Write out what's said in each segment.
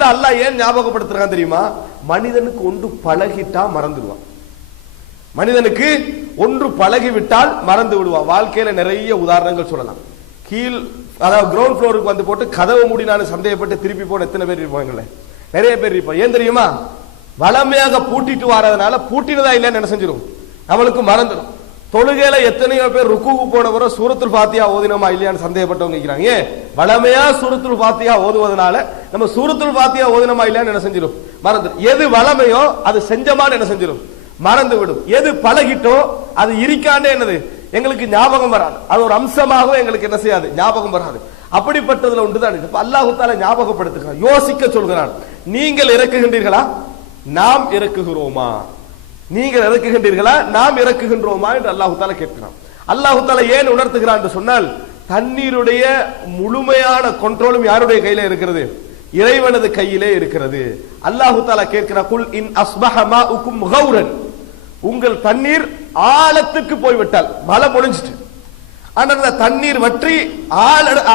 என்று அல்லாஹ் ஏன் ஞாபகப்படுத்துறான் தெரியுமா? மனிதனுக்கு ஒன்று பழகிட்டா மறந்துடுவான். மனிதனுக்கு ஒன்று பழகிவிட்டால் மறந்து விடுவான். வாழ்க்கையில நிறைய உதாரணங்கள் சொல்லலாம். அதாவது கிரவுண்ட் ஃப்ளோருக்கு வந்து போட்டு கதவு மூடினாலும் சந்தேகப்பட்டு திருப்பி போன எத்தனை பேர் இருப்பாங்களே? நிறைய பேர் இருப்போம். ஏன் தெரியுமா? வளமையாக பூட்டிட்டு வரதுனால பூட்டினதா இல்லைன்னு என்ன செஞ்சிடும், நம்மளுக்கு மறந்துடும். தொழுகையில எத்தனையோ பேர் ருக்குக்கு போனவரும் சூரத்துல் ஃபாத்திஹா ஓதினோமா இல்லையான்னு சந்தேகப்பட்டவங்க இருக்கிறாங்க. ஏன்? வளமையா சூரத்துல் ஃபாத்திஹா ஓதுவதனால நம்ம சூரத்துல் ஃபாத்திஹா ஓதினோமா இல்லையான்னு என்ன செஞ்சிடும், மறந்துடும். எது வளமையோ அது செஞ்சமான்னு என்ன செஞ்சிடும், மறந்து விடும். எது பழகிட்டோ அது இருக்காண்டே என்னது எங்களுக்கு ஞாபகம் வராது. அது ஒரு அம்சமாக எங்களுக்கு என்ன செய்யாது, ஞாபகம் வராது. அப்படிப்பட்டதுல ஒன்றுதான் அல்லாஹ் தஆலா ஞாபகப்படுத்துகிறான், யோசிக்க சொல்கிறான். நீங்கள் இறக்குகின்றீர்களா, நாம் இறக்குகிறோமா? நீங்கள் இறக்குகின்றீர்களா, நாம் இறக்குகின்றோமா என்று அல்லாஹ் தஆலா கேட்கிறான். அல்லாஹ் தஆலா ஏன் உணர்த்துகிறான் என்று சொன்னால், தண்ணீருடைய முழுமையான கண்ட்ரோலும் யாருடைய கையில இருக்கிறது, இறைவனது கையிலே இருக்கிறது. அல்லாஹ் தஆலா கேட்கிறான், குல் இன் அஸ்பஹ மாஉக்கும் கௌரன், உங்கள் தண்ணீர் ஆழத்துக்கு போய்விட்டால், மழை பொழிஞ்சிட்டு ஆனா அந்த தண்ணீர் வற்றி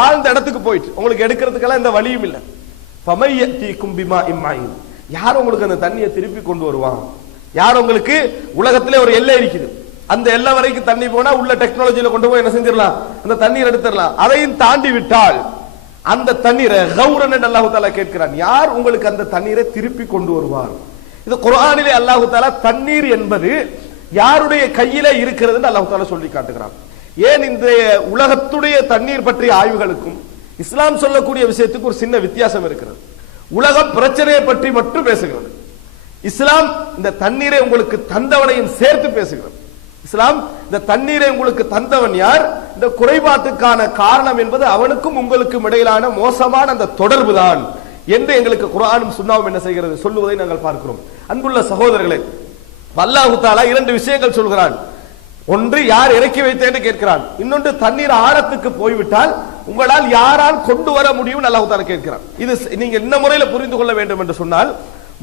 ஆழ்ந்த இடத்துக்கு போயிட்டு உங்களுக்கு எடுக்கிறதுக்கெல்லாம் இந்த வழியும் இல்லை. ஃபமையதீக்கும் பிமாஇன் மஈன், யார் உங்களுக்கு அந்த தண்ணியை திருப்பி கொண்டு வருவான்? யார் உங்களுக்கு, உலகத்திலே ஒரு எல்லை இருக்குது, அந்த எல்லை வரைக்கும் தண்ணி போனா உள்ள டெக்னாலஜியில கொண்டு போய் என்ன செஞ்சிடலாம், அந்த தண்ணீர் எடுத்துடலாம். அதையும் தாண்டி விட்டால் அந்த தண்ணீரை கௌரன் என்று அல்லாஹ் தஆலா கேட்கிறான், யார் உங்களுக்கு அந்த தண்ணீரை திருப்பி கொண்டு வருவார்? இது குர்ஆனிலே அல்லாஹ் தஆலா தண்ணீர் என்பது யாருடைய கையில இருக்கிறது என்று அல்லாஹ் தஆலா சொல்லி காட்டுகிறான். ஏன் இந்த உலகத்துடைய தண்ணீர் பற்றிய ஆய்வுகளுக்கும் இஸ்லாம் சொல்லக்கூடிய விஷயத்துக்கு ஒரு சின்ன வித்தியாசம் இருக்கிறது. உலகம் பிரச்சனையை பற்றி மட்டும் பேசுகிறது, இஸ்லாம் இந்த தண்ணீரை உங்களுக்கு தந்தவனையும் சேர்த்து பேசுகிறது. இஸ்லாம் இந்த தண்ணீரை உங்களுக்கு தந்தவன் யார், இந்த குறைபாட்டுக்கான காரணம் என்பது அவனுக்கும் உங்களுக்கும் இடையிலான மோசமான அந்த தொடர்பு தான் என்று எங்களுக்கு குர்ஆனும் சுன்னாவும் என்ன செய்கிறது, சொல்லுவதை நாங்கள் பார்க்கிறோம். அன்புள்ள சகோதரர்களே, அல்லாஹ் தஆலா இரண்டு விஷயங்கள் சொல்கிறான். ஒன்று யார் இறக்கி வைத்தேன்னு கேட்கிறான், இன்னொன்று தண்ணீர் ஆழத்துக்கு போய்விட்டால் உங்களால் யாரால் கொண்டு வர முடியும் அல்லாஹ் தஆலா கேட்கிறான். இது நீங்க என்ன முறையில் புரிந்து கொள்ள வேண்டும் என்று சொன்னால்,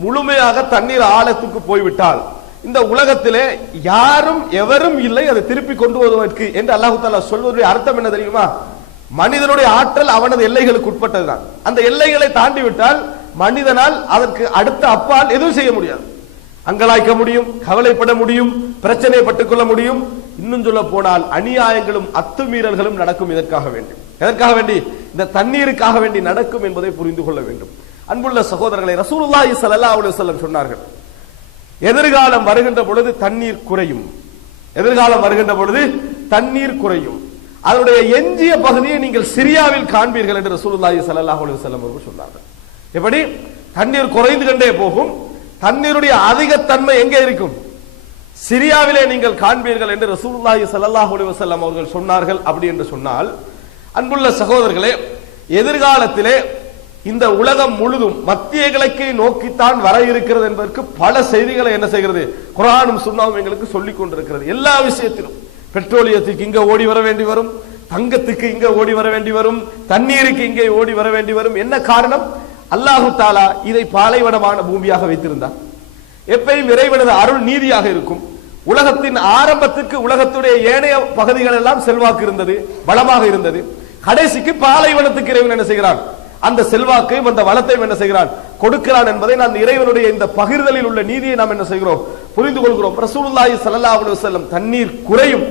முழுமையாக தண்ணீர் ஆழத்துக்கு போய்விட்டால் இந்த உலகத்திலே யாரும் எவரும் இல்லை அதை திருப்பி கொண்டு வருவதற்கு என்று அல்லாஹ் தஆலா சொல்வதற்கு அர்த்தம் என்ன தெரியுமா? மனிதனுடைய ஆற்றல் அவனது எல்லைகளுக்கு உட்பட்டதுதான். அந்த எல்லைகளை தாண்டி விட்டால் மனிதனால் அதற்கு அடுத்த அப்பால் எதுவும் செய்ய முடியாது. அங்கலாய்க்க முடியும், கவலைப்பட முடியும், பிரச்சனைப்பட்டுக் கொள்ள முடியும். இன்னும் சொல்ல போனால் அநியாயங்களும் அத்துமீறல்களும் நடக்கும். எதற்காக வேண்டி இந்த தண்ணீருக்காக வேண்டி நடக்கும் என்பதை புரிந்து கொள்ள வேண்டும். அன்புள்ள சகோதரர்களை, ரசூலுல்லாஹி ஸல்லல்லாஹு அலைஹி வஸல்லம் சொன்னார்கள், எதிர்காலம் வருகின்ற பொழுது தண்ணீர் குறையும். எதிர்காலம் வருகின்ற பொழுது தண்ணீர் குறையும். அதனுடைய எஞ்சிய பகுதியை நீங்கள் சிரியாவில் காண்பீர்கள் என்று ரசூலுல்லாஹி ஸல்லல்லாஹு அலைஹி வஸல்லம் அவர்கள் சொன்னார்கள். எப்படி தண்ணீர் குறைந்து கொண்டே போகும், தண்ணீருடைய அதிகத்தன்மை எங்கே இருக்கும், சிரியாவிலே நீங்கள் காண்பீர்கள் என்று ரசூலுல்லாஹி ஸல்லல்லாஹு அலைஹி வஸல்லம் அவர்கள் சொன்னார்கள். அப்படி என்று சொன்னால், அன்புள்ள சகோதரர்களே, எதிர்காலத்திலே இந்த உலகம் முழுதும் மத்திய கிழக்கை நோக்கித்தான் வர இருக்கிறது என்பதற்கு பல செய்திகளை என்ன செய்கிறது, குர்ஆனும் சுன்னாவும் எங்களுக்கு சொல்லிக் கொண்டிருக்கிறது. எல்லா விஷயத்திலும் பெட்ரோலியத்துக்கு இங்க ஓடி வர வேண்டி வரும், தங்கத்துக்கு இங்க ஓடி வர வேண்டி வரும், தண்ணீருக்கு இங்கே ஓடி வர வேண்டி வரும். என்ன காரணம்? அல்லாஹு தஆலா இதை பாலைவனமான பூமியாக வைத்திருந்தார். எப்பயும் இறைவனது அருள் நீதியாக இருக்கும். உலகத்தின் ஆரம்பத்துக்கு உலகத்துடைய ஏனைய பகுதிகள் எல்லாம் செல்வாக்கு இருந்தது, வளமாக இருந்தது. கடைசிக்கு பாலைவனத்துக்கு இறைவன் என்ன செய்கிறான், அந்த செல்வாக்கையும் அந்த வளத்தையும் என்ன செய்கிறான், கொடுக்கிறான் என்பதை நான் இறைவனுடைய இந்த பகிர்தலில் உள்ள நீதியை நாம் என்ன செய்கிறோம், புரிந்து கொள்கிறோம். ரசூலுல்லாஹி ஸல்லல்லாஹு அலைஹி வஸல்லம் தண்ணீர் குறையும்,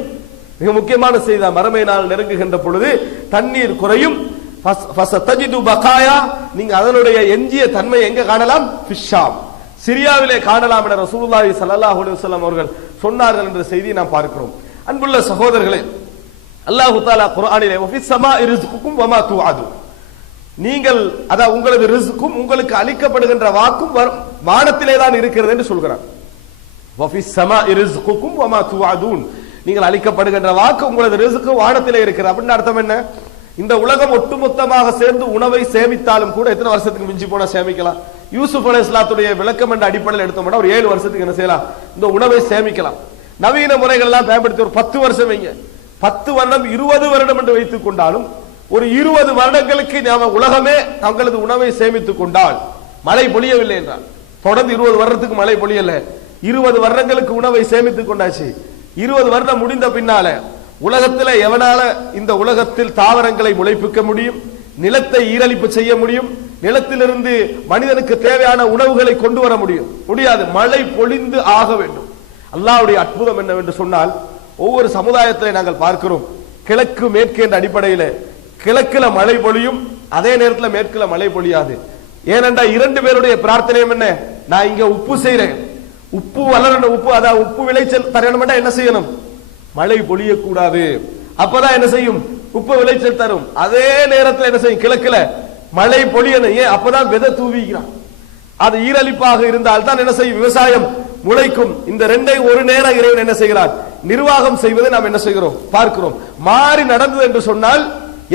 மிக முக்கியமான செய்தி, மறுமை நாள் நெருங்குகின்ற பொழுது தண்ணீர் குறையும். ஃபஸதஜிது பகாயா, நீங்க அதனுடைய எஞ்சிய தன்மை எங்க காணலாம், ஃபிஷாம், சிரியாவிலே காணலாம் என ரசூலுல்லாஹி ஸல்லல்லாஹு அலைஹி வஸல்லம் அவர்கள் சொன்னார்கள் என்ற செய்தியை நாம் பார்க்கிறோம். அன்புள்ள சகோதரர்களே, அல்லாஹ் தஆலா குர்ஆனிலே வஃபிஸ் ஸமாஇ ரிஸ்குக்கும் வமா துஅதுன், நீங்கள் அதாவது உங்களது ரிஸ்கும் உங்களுக்கு அளிக்கப்படுகின்ற வாக்கும் வானத்திலே தான் இருக்கிறது என்று சொல்கிறார். வஃபிஸ் ஸமாஇ ரிஸ்குக்கும் வமா துஅதுன், நீங்கள் அளிக்கப்படுகின்ற வாக்கு உங்களது ரிஸ்கு வானத்திலே இருக்கிறது. அப்படின்னு அர்த்தம் என்ன? இந்த உலகம் ஒட்டுமொத்தமாக சேர்ந்து உணவை சேமித்தாலும் கூட எத்தனை வருஷத்துக்கு மிஞ்சி போனா சேமிக்கலாம்? யூசுப் அலைஹிஸ்ஸலாத்துடைய விளக்கம் என்ற அடிப்படையில் எடுத்தோம்னா ஒரு 7 வருஷத்துக்கு என்ன செய்யலாம், இந்த உணவை சேமிக்கலாம். நவீன முறைகள் எல்லாம் பயன்படுத்தி ஒரு 10 வருஷம் வைங்க, 10 வருடம் 20 வருடம் என்று வைத்துக் கொண்டாலும் ஒரு 20 வருடங்களுக்கு நாம உலகமே தங்களது உணவை சேமித்துக் கொண்டால், மழை பொழியவில்லை என்றால் தொடர்ந்து 20 வருடத்துக்கு மழை பொழியல, 20 வருடங்களுக்கு உணவை சேமித்துக் கொண்டாச்சு. 20 வருடம் முடிந்த பின்னால உலகத்தில் எவனால இந்த உலகத்தில் தாவரங்களை முளைப்பிக்க முடியும், நிலத்தை ஈரலிப்பு செய்ய முடியும், நிலத்திலிருந்து மனிதனுக்கு தேவையான உணவுகளை கொண்டு வர முடியாது. மழை பொழிந்து ஆக வேண்டும். அல்லாஹ்வுடைய அற்புதம் என்னவென்று சொன்னால், ஒவ்வொரு சமுதாயத்திலே நாங்கள் பார்க்கிறோம், கிழக்கு மேற்கு என்ற அடிப்படையில் கிழக்குல மழை பொழியும், அதே நேரத்தில் மேற்குல மழை பொழியாது. ஏனென்றா இரண்டு பேருடைய பிரார்த்தனையும் என்ன, நான் இங்க உப்பு செய்யறேன், உப்பு வளரணும், உப்பு அதான் உப்பு விளைச்சல் தரணும்னா என்ன செய்யணும், மழை பொழியக்கூடாது. அப்பதான் என்ன செய்யும், உப்பு விளைச்சல் தரும். அதே நேரத்தில் என்ன செய்யும், கிழக்குல மழை பொழியணும். ஏன், அப்பதான் விதை தூவிக்கிறான். அது ஈரலிப்பாக இருந்தால் தான் என்ன செய்யும், விவசாயம் முளைக்கும். இந்த ரெண்டை ஒரு நேரம் இறைவன் என்ன செய்கிறார், நிர்வாகம் செய்வதை நாம் என்ன செய்கிறோம், பார்க்கிறோம். மாறி நடந்தது என்று சொன்னால்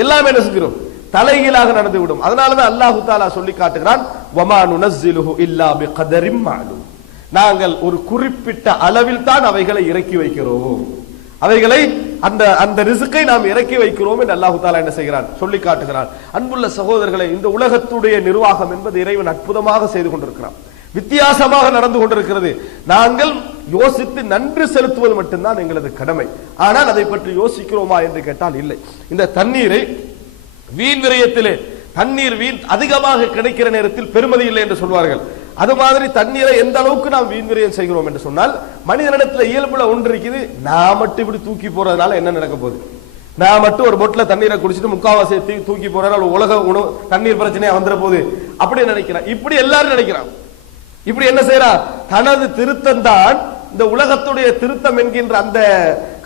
எல்லாமே என்ன செஞ்சிடும், தலைகீழாக நடந்து விடும். அதனாலதான் அல்லாஹு தஆலா சொல்லி காட்டுகிறான், வமா நுனஸ்ஸிலுஹு இல்லா பிகதரின் மஅலூம். நாங்கள் ஒரு குறிப்பிட்ட அளவில் தான் அவைகளை இறக்கி வைக்கிறோம், அவைகளை அந்த ரிஸ்கை நாம் இறக்கி வைக்கிறோம் என்று அல்லாஹு தஆலா என்ன செய்கிறான், சொல்லி காட்டுகிறான். அன்புள்ள சகோதரர்களை, இந்த உலகத்துடைய நிர்வாகம் என்பது இறைவன் அற்புதமாக செய்து கொண்டிருக்கிறான், வித்தியாசமாக நடந்து கொண்டிருக்கிறது. நாங்கள் யோசித்து நன்றி செலுத்துவது மட்டும்தான் எங்களது கடமை. ஆனால் அதை பற்றி யோசிக்கிறோமா என்று கேட்டால் இல்லை. இந்த தண்ணீரை வீண் விரயத்திலே, தண்ணீர் வீண் அதிகமாக கிடைக்கிற நேரத்தில் பெருமதி இல்லை என்று சொல்வார்கள். அது மாதிரி தண்ணீரை எந்த அளவுக்கு நாம் வீண் விரயம் செய்கிறோம் என்று சொன்னால், மனிதனிடத்தில் இயல்புல ஒன்று இருக்குது, நான் மட்டும் இப்படி தூக்கி போறதுனால என்ன நடக்க போகுது, நான் மட்டும் ஒரு பொட்டில் தண்ணீரை குடிச்சிட்டு முக்காவாசி தூக்கி போறதுனால உலக உணவு தண்ணீர் பிரச்சனையா வந்துட போகுது அப்படி நினைக்கிறான். இப்படி எல்லாரும் நினைக்கிறான். இப்படி என்ன செய்யறான், தனது திருத்தம் தான் இந்த உலகத்துடைய திருத்தம் என்கின்ற அந்த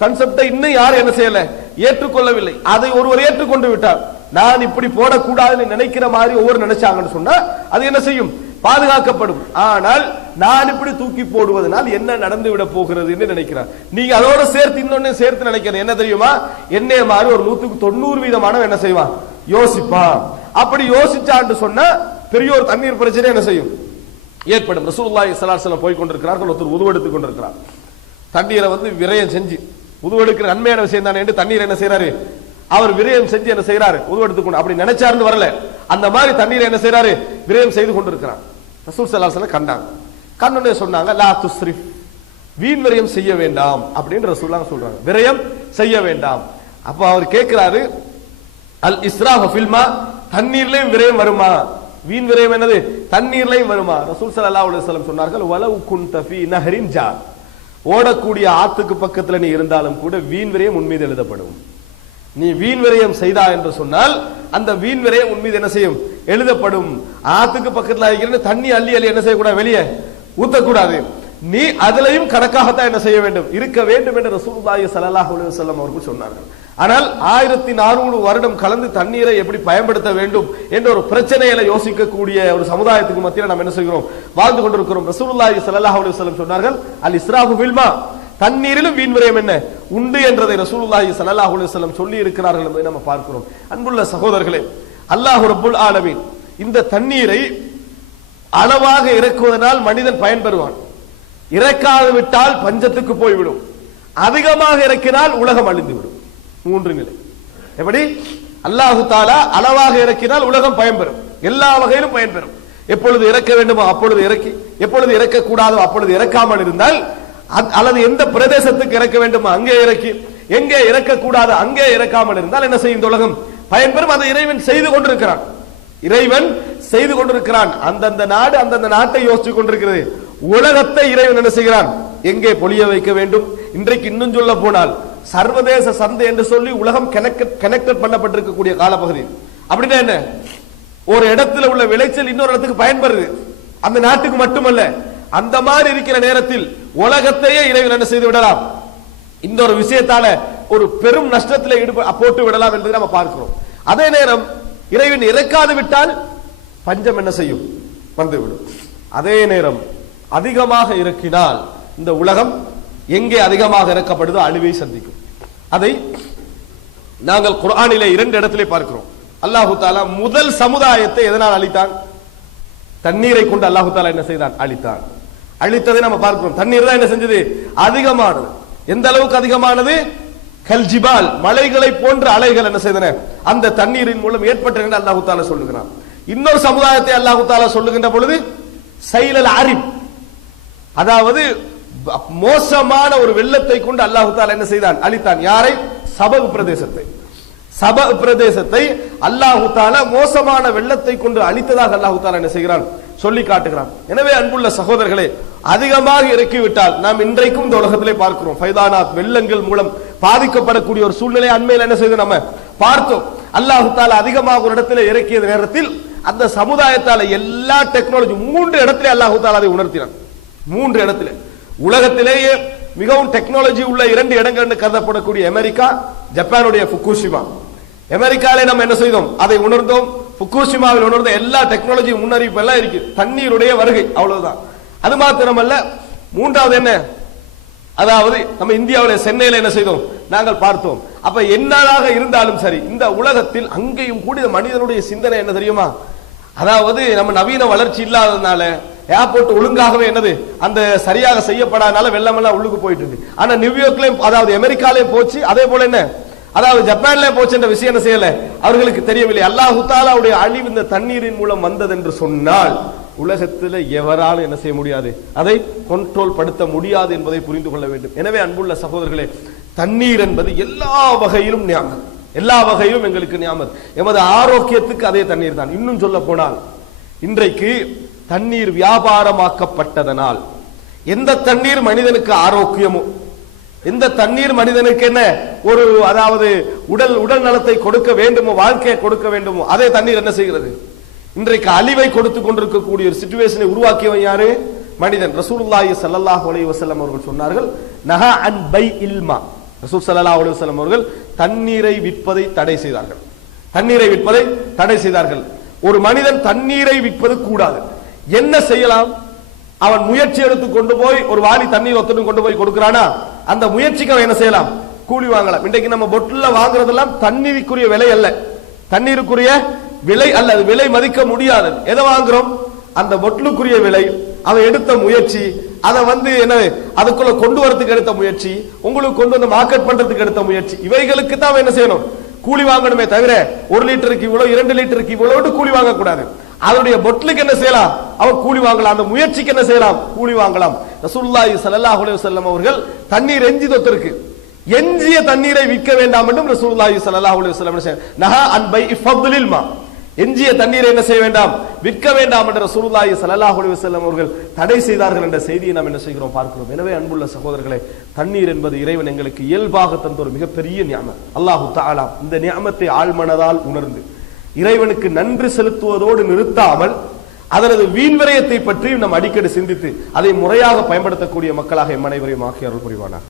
கான்செப்டை இன்னும் யாரும் என்ன செய்யல, ஏற்றுக்கொள்ளவில்லை. அதை ஒருவர் ஏற்றுக்கொண்டு விட்டார். நான் இப்படி போடக்கூடாதுன்னு நினைக்கிற மாதிரி ஒவ்வொரு நினைச்சாங்கன்னு சொன்னா அது என்ன செய்யும், பாதுகாக்கப்படும். ஆனால் நான் இப்படி தூக்கி போடுவதனால் என்ன நடந்து விட போகிறது என்று நினைக்கிறார். நீங்க அதோட சேர்த்து இன்னொன்னு சேர்த்து நினைக்கிறது என்ன தெரியுமா, என்னைய மாதிரி ஒரு 190% என்ன செய்வான், யோசிப்பான். அப்படி யோசிச்சான்னு சொன்னா பெரிய ஒரு தண்ணீர் பிரச்சனை என்ன செய்யும், ஏற்படும். ரசூலுல்லாஹி ஸல்லல்லாஹு அலைஹி வஸல்லம் போய் கொண்டிருக்கிறார்கள், ஒருத்தர் உது எடுத்துக் கொண்டிருக்கிறார். தண்ணீரை விரயம் செஞ்சு, உது எடுக்கிற நன்மையான விஷயம் தானே என்று தண்ணீர் என்ன செய்யறாரு, அவர் விரயம் செஞ்சு என்ன செய்யறாரு, உது எடுத்துக்கொண்டு அப்படி நினைச்சாருன்னு வரல, அந்த மாதிரி தண்ணீரை என்ன செய்யறாரு, விரயம் செய்து கொண்டிருக்கிறார். ரசூல் ஸல்லல்லாஹு அலைஹி வஸல்லம் கண்டாங்க. கண்ணுனே சொன்னாங்க, லா துஸ்ரிஃப், வீண் விரயம் செய்ய வேண்டாம் அப்படின்னு ரசூலுல்லாஹ் சொல்றாங்க, விரயம் செய்ய வேண்டாம். அப்ப அவர் கேட்கிறாரு, அல் இஸ்ராஃப் ஃபில் மா, தண்ணீர்லயும் விரயம் வருமா, வீண் விரயம் என்னது, தண்ணீர்லையும் வருமா? ரசூல் ஸல்லல்லாஹு அலைஹி வஸல்லம் சொன்னார்கள், வலவ் குன்த ஃபீ நஹரின் ஜார், ஓடக்கூடிய ஆத்துக்கு பக்கத்துல நீ இருந்தாலும் கூட வீண் விரயம் உன் மீது எழுதப்படும். நீ வீண் விரயம் செய்தா என்று சொன்னால் அந்த வீண் விரயம் உன் மீது என்ன செய்யும், எழுதப்படும். ஆத்துக்கு பக்கத்துல இருக்கிற தண்ணி அள்ளி அள்ளி என்ன செய்யக்கூடாது, வெளியே ஊத்தக்கூடாது. நீ அதுலயும் கணக்காகத்தான் என்ன செய்ய வேண்டும், இருக்க வேண்டும் என்று ரசூலுல்லாஹி ஸல்லல்லாஹு அலைஹி வஸல்லம் அவர்கள் சொன்னார்கள். ஆனால் 1400 வருடம் கலந்து தண்ணீரை எப்படி பயன்படுத்த வேண்டும் என்ற ஒரு பிரச்சனையில யோசிக்கக்கூடிய ஒரு சமுதாயத்துக்கு மத்தியில் நாம் என்ன செய்கிறோம், வாழ்ந்து கொண்டிருக்கிறோம். ரசூலுல்லாஹி ஸல்லல்லாஹு அலைஹி வஸல்லம் சொன்னார்கள், அல் இஸ்ராஃபு ஃபில் மா, தண்ணீரிலும் வீண் விரயம் என்ன உண்டு என்றதை ரசூலுல்லாஹி ஸல்லல்லாஹு அலைஹி வஸல்லம் சொல்லி இருக்கிறார்கள் என்பதை நம்ம பார்க்கிறோம். அன்புள்ள சகோதரர்களே, அல்லாஹ் ரப்புல் ஆலமீன் இந்த தண்ணீரை அளவாக இறக்குவதனால் மனிதன் பயன்பெறுவான், இறக்காது விட்டால் பஞ்சத்துக்கு போய்விடும், அதிகமாக இறக்கினால் உலகம் அழிந்துவிடும். மூன்று நிலை. எப்படி, அல்லாஹு தஆலா அளவாக இறக்கினால் உலகம் பயன்பெறும், எல்லா வகையிலும் பயன்பெறும். எப்பொழுது இறக்க வேண்டுமோ அப்பொழுது இறக்கி, எப்பொழுது இறக்க கூடாதோ அப்பொழுது இறக்காமல் இருந்தால், அல்லது எந்த பிரதேசத்துக்கு இறக்க வேண்டுமோ அங்கே இறக்கி, எங்கே இறக்க கூடாது அங்கே இறக்காமல் இருந்தால் என்ன செய்யும், உலகம் பயன்பெறும். அதை இறைவன் செய்து கொண்டிருக்கிறான், இறைவன் செய்து கொண்டிருக்கிறான். அந்தந்த நாடு அந்தந்த நாட்டை யோசித்துக் கொண்டிருக்கிறது. உலகத்தை இறைவன் என்ன செய்கிறான், எங்கே பொழிய வைக்க வேண்டும். இன்றைக்கு இன்னும் சொல்ல போனால் சர்வதேச சந்தை என்று சொல்லி உலகம் கனெக்டட் பண்ணப்பட்டிருக்கக்கூடிய காலப்பகுதி. அப்படின்னா என்ன, ஒரு இடத்துல உள்ள விளைச்சல் இன்னொரு இடத்துக்கு பயன்படுது, அந்த நாட்டுக்கு மட்டுமல்ல. அந்த மாதிரி இருக்கிற நேரத்தில் உலகத்தையே இறைவன் என்ன செய்து விடலாம், இந்த ஒரு விஷயத்தால ஒரு பெரும் நஷ்டத்தில் போட்டு விடலாம் என்பதை நம்ம பார்க்கிறோம். அதே நேரம் இறைவன் இறக்காது விட்டால் பஞ்சம் என்ன செய்யும், வந்துவிடும். அதே நேரம் அதிகமாக இறக்கினால் இந்த உலகம் எங்கே அதிகமாக இறக்கப்படுதோ அழிவை சந்திக்கும். அதை நாங்கள் குர்ஆனிலே 2 இடத்திலே பார்க்கிறோம். அல்லாஹு தஆலா முதல் சமுதாயத்தை எதனால் அழித்தான், தண்ணீரை கொண்டு அல்லாஹு தஆலா என்ன செய்தான், அழித்தான். அழித்ததை நம்ம பார்க்கிறோம். தண்ணீர் தான் என்ன செஞ்சது, அதிகமானது. எந்த அளவுக்கு அதிகமானது, கல்ஜிபால், மலைகளை போன்ற அலைகள் என்ன செய்தன அந்த தண்ணீரின் மூலம் ஏற்பட்டன என்று அல்லாஹு தஆலா சொல்லுகிறான். இன்னொரு சமுதாயத்தை அல்லாஹு தஆலா சொல்லுகின்ற பொழுது சைலல் அரிப், அதாவது மோசமான ஒரு வெள்ளத்தை கொண்டு அல்லாஹு தஆலா என்ன செய்தான், அழித்தான். யாரை, சபகு பிரதேசத்தை. சபா பிரதேசத்தை அல்லாஹு தஆலா மோசமான வெள்ளத்தை கொண்டு அழித்ததாக அல்லாஹு தஆலா என்ன செய்கிறான், சொல்லி காட்டுகிறான். எனவே அன்புள்ள சகோதரர்களே, அதிகமாக இறக்கிவிட்டால் நாம் இன்றைக்கும் இந்த உலகத்திலே பார்க்கிறோம், ஃபைதானாத் வெள்ளங்கள் மூலம் பாதிக்கப்படக்கூடிய ஒரு சூழ்நிலை அண்மையில் என்ன செய்து நம்ம பார்த்தோம். அல்லாஹு தஆலா அதிகமாக ஒரு இடத்துல இறக்கிய நேரத்தில் அந்த சமுதாயத்தால எல்லா டெக்னாலஜி 3 இடத்துல அல்லாஹு தஆலா அதை உணர்த்தினான். 3 இடத்துல உலகத்திலேயே மிகவும் டெக்னாலஜி உள்ள 2 இடங்கள் என்று கருதப்படக்கூடிய அமெரிக்கா, ஜப்பானுடைய ஃபுகுஷிமா. அமெரிக்காவிலே நம்ம என்ன செய்தோம், அதை உணர்ந்தோம். ஃபுகுஷிமாவில் உணர்ந்த எல்லா டெக்னாலஜி முன்னறிவிப்பு எல்லாம் இருக்கு, தண்ணீருடைய வருகை, அவ்வளவுதான். அது மாத்திரமல்ல, 3வது என்ன, அதாவது நம்ம இந்தியாவில் சென்னையில் என்ன செய்தோம், நாங்கள் பார்த்தோம். அப்ப என்னதாக இருந்தாலும் சரி, இந்த உலகத்தில் அங்கேயும் கூட மனிதனுடைய சிந்தனை என்ன தெரியுமா, அதாவது நம்ம நவீன வளர்ச்சி இல்லாததுனால ஏர்போர்ட் ஒழுங்காகவே என்னது அந்த சரியாக செய்யப்படாதனால வெள்ளம் எல்லாம் உள்ளுக்கு போயிட்டு இருக்கு. ஆனா நியூயார்க்லயும் அதாவது அமெரிக்காலயும் போச்சு, அதே போல என்ன அதாவது ஜப்பான்லயும் போச்சு என்ற விஷயம் என்ன செய்யல, அவர்களுக்கு தெரியவில்லை. அல்லாஹு தஆலாவுடைய அழிவு இந்த தண்ணீரின் மூலம் வந்தது என்று சொன்னால் உலகத்தில் எவராலும் என்ன செய்ய முடியாது, அதை கண்ட்ரோல் படுத்த முடியாது என்பதை புரிந்து கொள்ள வேண்டும். எனவே அன்புள்ள சகோதரர்களே, தண்ணீர் என்பது எல்லா வகையிலும் நியாமத், எல்லா வகையிலும் எங்களுக்கு நியாமத். எமது ஆரோக்கியத்துக்கு அதே தண்ணீர் தான். இன்னும் சொல்ல போனால் இன்றைக்கு தண்ணீர் வியாபாரமாக்கப்பட்டதனால் எந்த தண்ணீர் மனிதனுக்கு ஆரோக்கியமோ, எந்த தண்ணீர் மனிதனுக்கு என்ன ஒரு அதாவது உடல் நலத்தை கொடுக்க வேண்டுமோ, வாழ்க்கையை கொடுக்க வேண்டுமோ, அதே தண்ணீர் என்ன செய்கிறது, இன்றைக்கு அழிவை கொடுத்து கொண்டிருக்கக்கூடிய ஒரு சிச்சுவேஷனை உருவாக்கியவன் யாரு, மனிதன். ரசூலுல்லாஹி ஸல்லல்லாஹு அலைஹி வஸல்லம் அவர்கள் சொன்னார்கள், நஹா அன் பைஇல் மா. ரசூல் ஸல்லல்லாஹு அலைஹி வஸல்லம் அவர்கள் தண்ணீரை விற்பதை தடை செய்தார்கள். தண்ணீரை விற்பதை தடை செய்தார்கள். ஒரு மனிதன் தண்ணீரை விற்பது கூடாது. என்ன செய்யலாம், அவன் முயற்சி எடுத்து கொண்டு போய் ஒரு வாளி தண்ணீர் ஒத்தனும் கொண்டு போய் கொடுக்கிறானா, அந்த முயற்சிக்கு அவன் என்ன செய்யலாம், கூலி வாங்கலாம். இன்றைக்கு நம்ம பொட்டில் வாங்குறதெல்லாம் தண்ணீருக்குரிய விலை அல்ல, தண்ணீருக்குரிய விலை அல்ல, அது விலை மதிக்க முடியாதது. எதை வாங்குறோம், அந்த பொட்டிலுக்குரிய விலை, அவன் எடுத்த முயற்சி, அதை என்ன அதுக்குள்ள கொண்டு வரதுக்கு எடுத்த முயற்சி, உங்களுக்கு கொண்டு வந்து மார்க்கெட் பண்றதுக்கு எடுத்த முயற்சி, இவைகளுக்கு தான் அவன் என்ன செய்யணும், கூலி வாங்கணுமே தவிர 1 லிட்டருக்கு இவ்வளவு 2 லிட்டருக்கு இவ்வளவு கூலி வாங்க கூடாது. அதனுடைய பொட்லுக்கு என்ன செய்யலாம், அவன் கூலி வாங்கலாம், அந்த முயற்சிக்கு என்ன செய்யலாம், கூலி வாங்கலாம். ரசூலுல்லாஹி ஸல்லல்லாஹு அலைஹி வஸல்லம் அவர்கள் தண்ணீர் எஞ்சிதொத்திருக்கு, எஞ்சிய தண்ணீரை விற்க வேண்டாம் என்றும் ரசூலுல்லாஹி ஸல்லல்லாஹு அலைஹி வஸல்லம் நஹா அன் பைஇ ஃபத்லில் மா, எஞ்சிய தண்ணீரை என்ன செய்ய வேண்டாம், விற்க வேண்டாம் என்று ரசூலுல்லாஹி ஸல்லல்லாஹு அலைஹி வஸல்லம் அவர்கள் தடை செய்தார்கள் என்ற செய்தியை நாம் என்ன செய்கிறோம், பார்க்கிறோம். எனவே அன்புள்ள சகோதரர்களே, தண்ணீர் என்பது இறைவன் எங்களுக்கு இயல்பாக தந்த ஒரு மிகப்பெரிய நியமத். அல்லாஹு தஆலா இந்த நியமத்தை ஆழ்மனதால் உணர்ந்து இறைவனுக்கு நன்றி செலுத்துவதோடு நிறுத்தாமல் அதனது வீண்விரயத்தை பற்றியும் நாம் அடிக்கடி சிந்தித்து அதை முறையாக பயன்படுத்தக்கூடிய மக்களாக எம் அனைவரையும் ஆக்கி அருள் புரிவானார்.